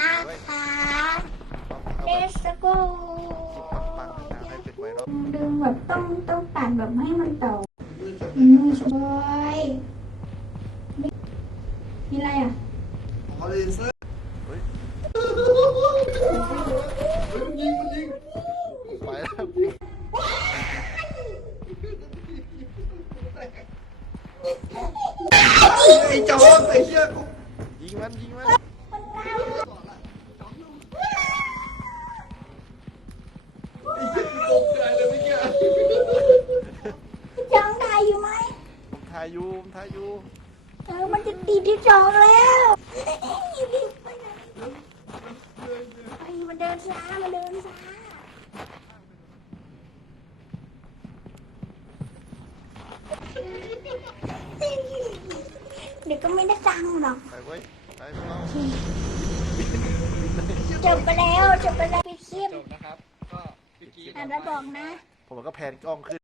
นะคะเดสโก้ปังๆนะให้เป็นไวรัลดึงแบบต้องต้องตัดแบบให้มันต่ออืมสวยมีอะไรอะขอเลเซอร์เฮ้ยเฮ้ยมันยิงมันยิงไปแล้วไอ้จอนไอ้เชี่ยกู ยิง มันยิงมันไอ้เชี่ยกูตกใจเลยเมื่อกี้จองได้อยู่ไหมผมถ่ายอยู่ผมถ่ายอยู่เออมันจะตีที่จองแล้วไปไหนไปมันเดินช้ามันเดินช้าเดี๋ยวก็ไม่ได้ตังค์หรอกไปเว้ยไปพวกเรา จบไปแล้วจบไปแล้วปิดคลิปจบนะครับ ก็พี่กีอ่านแล้วบอกนะ ผมก็แพนกล้องขึ้น